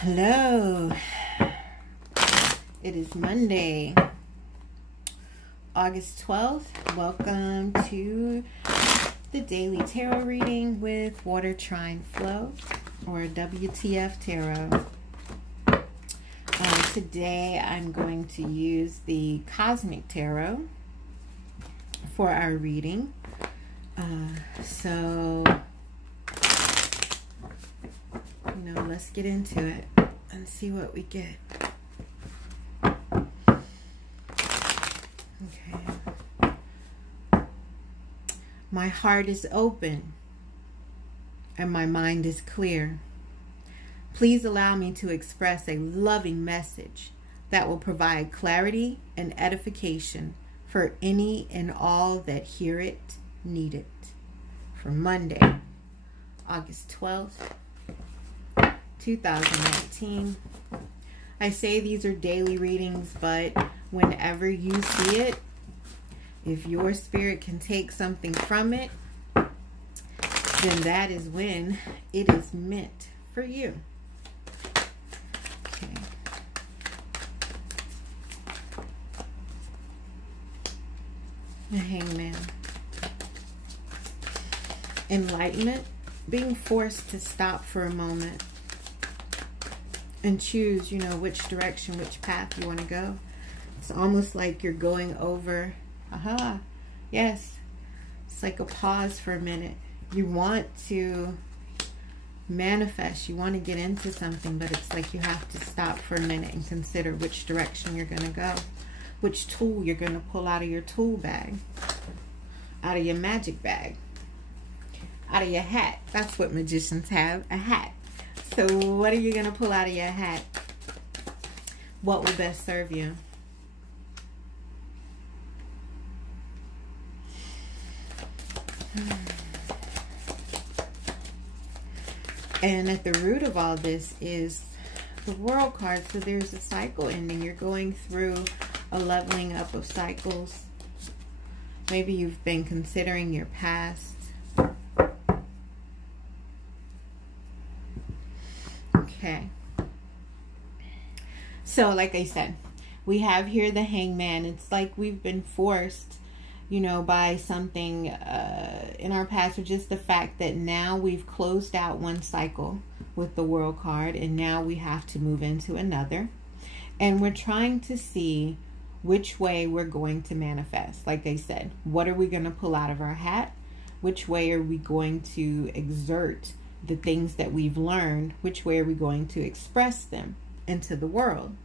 Hello. It is Monday, August 12th. Welcome to the daily tarot reading with Water-Trine Flow, or WTF Tarot. Today I'm going to use the Cosmic Tarot for our reading. Let's get into it and see what we get. Okay. My heart is open and my mind is clear. Please allow me to express a loving message that will provide clarity and edification for any and all that hear it, need it. For Monday, August 12th. 2019. I say these are daily readings, but whenever you see it, if your spirit can take something from it, then that is when it is meant for you. Okay. The Hangman. Enlightenment, being forced to stop for a moment and choose, which direction, which path you want to go. It's almost like you're going over, yes, it's like a pause for a minute. You want to manifest, you want to get into something, but it's like you have to stop for a minute and consider which direction you're going to go, which tool you're going to pull out of your tool bag, out of your magic bag, out of your hat. That's what magicians have, a hat. So what are you going to pull out of your hat? What will best serve you? And at the root of all this is the World card. So there's a cycle ending. You're going through a leveling up of cycles. Maybe you've been considering your past. Okay, so like I said, we have here the Hangman. It's like we've been forced, by something in our past, or just the fact that now we've closed out one cycle with the World card, and now we have to move into another. And we're trying to see which way we're going to manifest. Like I said, what are we going to pull out of our hat? Which way are we going to exert the things that we've learned? Which way are we going to express them into the world?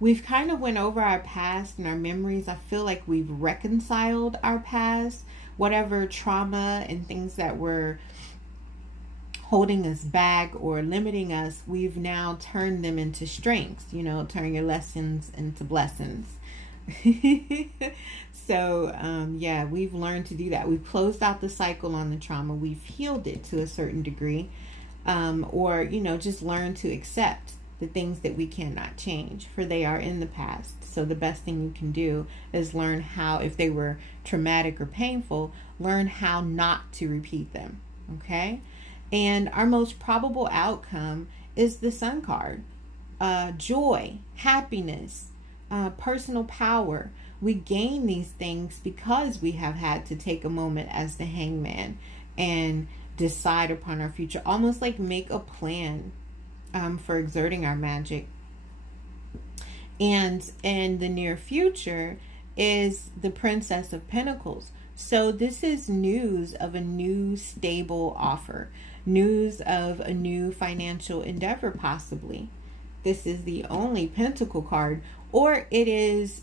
We've kind of went over our past and our memories. I feel like we've reconciled our past. Whatever trauma and things that were holding us back or limiting us, we've now turned them into strengths. Turn your lessons into blessings. So, yeah, we've learned to do that. We've closed out the cycle on the trauma. We've healed it to a certain degree. Or, just learn to accept the things that we cannot change, for they are in the past. So the best thing you can do is learn how, if they were traumatic or painful, learn how not to repeat them. Okay? And our most probable outcome is the Sun card. Joy, happiness, personal power. We gain these things because we have had to take a moment as the Hangman and decide upon our future. Almost like make a plan for exerting our magic. And in the near future is the Princess of Pentacles. So this is news of a new stable offer. News of a new financial endeavor possibly. This is the only Pentacle card. Or it is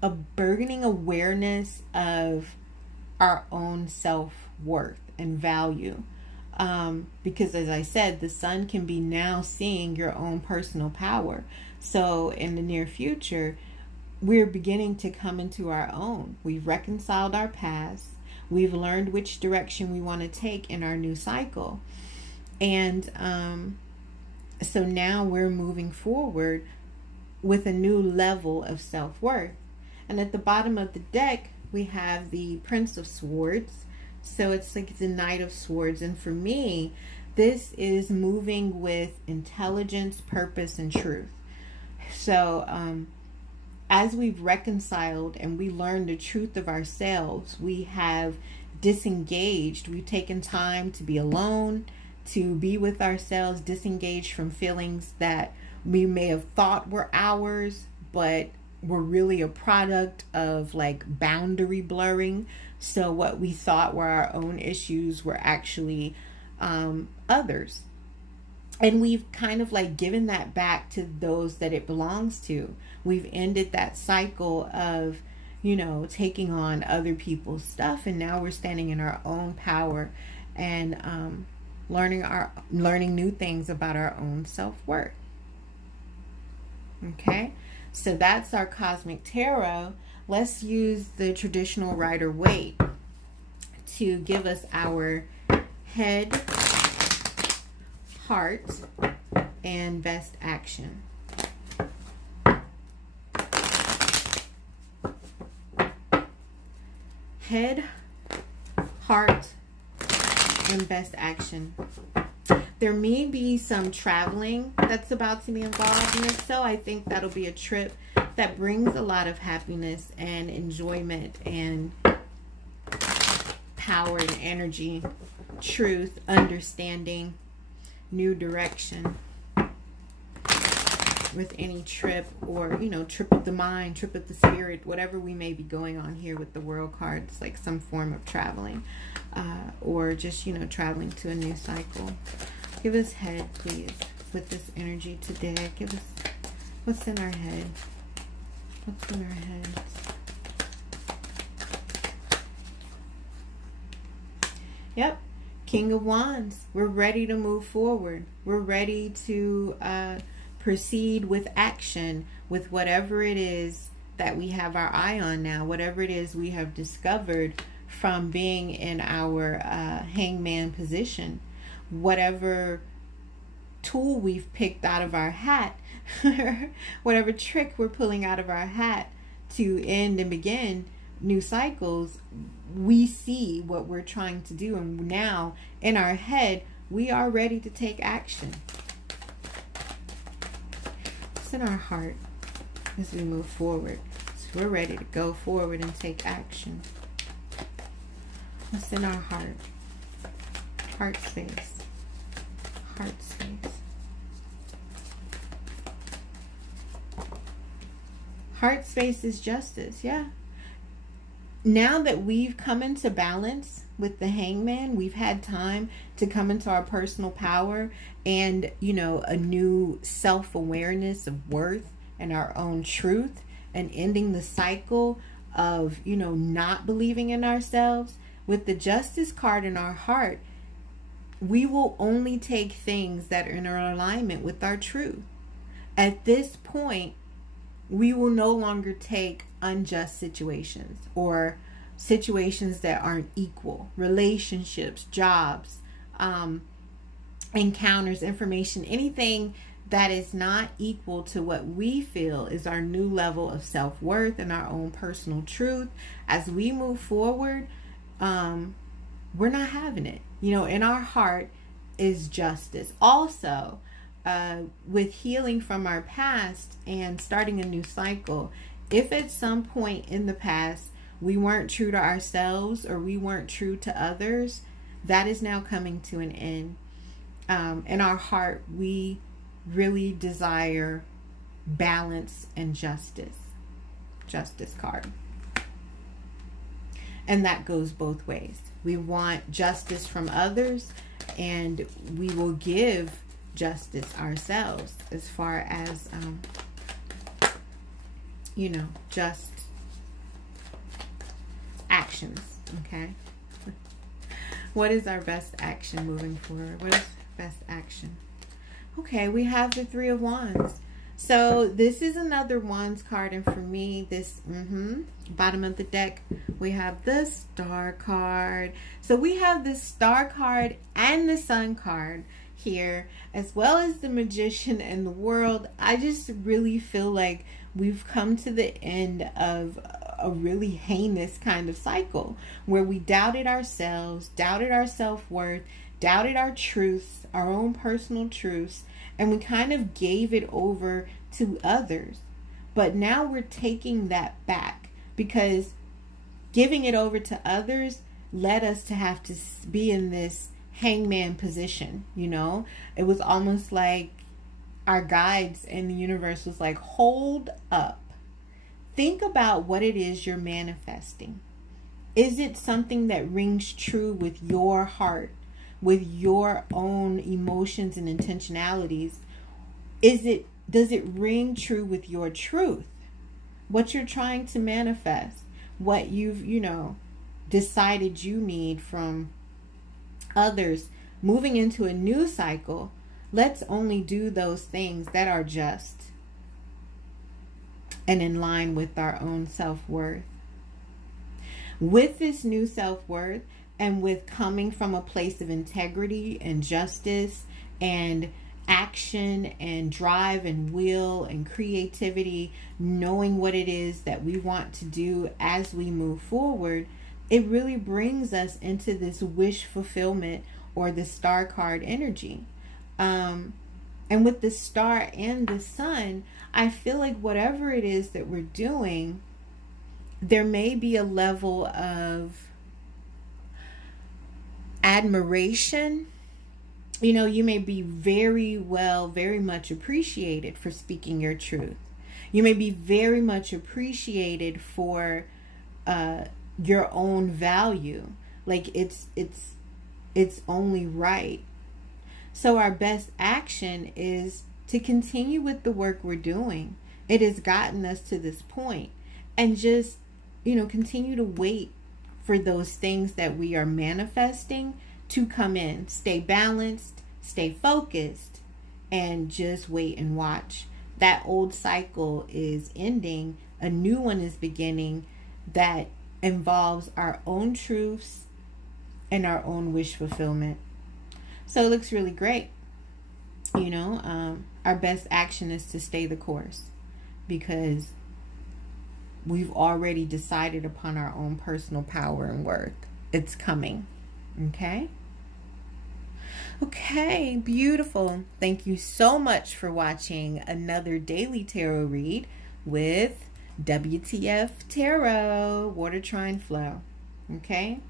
a burgeoning awareness of our own self-worth and value. Because as I said, the Sun can be now seeing your own personal power. So in the near future, we're beginning to come into our own. We've reconciled our past. We've learned which direction we want to take in our new cycle. And so now we're moving forward with a new level of self-worth. And at the bottom of the deck, we have the Prince of Swords. So it's like the Knight of Swords. And for me, this is moving with intelligence, purpose, and truth. So as we've reconciled and we learned the truth of ourselves, we have disengaged. We've taken time to be alone, to be with ourselves, disengaged from feelings that we may have thought were ours, but were really a product of like boundary blurring. So what we thought were our own issues were actually others. And we've kind of like given that back to those that it belongs to. We've ended that cycle of, you know, taking on other people's stuff, and now we're standing in our own power and learning new things about our own self-worth. Okay, so that's our cosmic tarot. Let's use the traditional Rider-Waite to give us our head, heart, and best action. Head, heart, and best action. There may be some traveling that's about to be involved in this, so I think that'll be a trip that brings a lot of happiness and enjoyment and power and energy, truth, understanding, new direction with any trip, or, you know, trip of the mind, trip of the spirit, whatever we may be going on here with the World card. It's like some form of traveling, or just, you know, traveling to a new cycle. Give us head, please, with this energy today. Give us what's in our head. What's in our heads? Yep. King of Wands. We're ready to move forward. We're ready to proceed with action with whatever it is that we have our eye on now, whatever it is we have discovered from being in our hangman position, whatever tool we've picked out of our hat, whatever trick we're pulling out of our hat to end and begin new cycles, we see what we're trying to do, and now in our head we are ready to take action. It's in our heart as we move forward. So we're ready to go forward and take action. What's in our heart? Heart space. Heart space. Heart space is justice, yeah. Now that we've come into balance with the hangman, we've had time to come into our personal power and, you know, a new self-awareness of worth and our own truth, and ending the cycle of, you know, not believing in ourselves. With the justice card in our heart, we will only take things that are in alignment with our truth. At this point, we will no longer take unjust situations or situations that aren't equal, relationships, jobs, encounters, information, anything that is not equal to what we feel is our new level of self-worth and our own personal truth. As we move forward, we're not having it. You know, in our heart is justice. Also, with healing from our past and starting a new cycle, if at some point in the past we weren't true to ourselves or we weren't true to others, that is now coming to an end. In our heart, we really desire balance and justice. Justice card. And that goes both ways. We want justice from others, and we will give justice ourselves as far as, you know, just actions. Okay. What is our best action moving forward? What is best action? Okay, we have the Three of Wands. So this is another Wands card, and for me, this bottom of the deck, we have the Star card. So we have the Star card and the Sun card here, as well as the Magician and the World. I just really feel like we've come to the end of a really heinous kind of cycle where we doubted ourselves, doubted our self-worth, doubted our truths, our own personal truths, and we kind of gave it over to others. But now we're taking that back, because giving it over to others led us to have to be in this hangman position, you know? It was almost like our guides in the universe was like, hold up. Think about what it is you're manifesting. Is it something that rings true with your heart, with your own emotions and intentionalities? Does it ring true with your truth? What you're trying to manifest, what you've, decided you need from others, moving into a new cycle. Let's only do those things that are just and in line with our own self-worth. With this new self-worth, and with coming from a place of integrity and justice and action and drive and will and creativity, knowing what it is that we want to do as we move forward, it really brings us into this wish fulfillment, or the star card energy. And with the star and the sun, I feel like whatever it is that we're doing, there may be a level of admiration. You may be very much appreciated for speaking your truth. You may be very much appreciated for your own value. Like it's only right. So our best action is to continue with the work we're doing. It has gotten us to this point, and just, continue to wait for those things that we are manifesting to come in. Stay balanced, stay focused, and just wait and watch. That old cycle is ending. A new one is beginning that involves our own truths and our own wish fulfillment. So it looks really great. Our best action is to stay the course, because we've already decided upon our own personal power and worth. It's coming. Okay? Okay, beautiful. Thank you so much for watching another daily tarot read with WTF Tarot, Water-Trine Flow. Okay?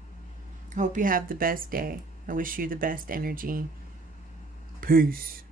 Hope you have the best day. I wish you the best energy. Peace.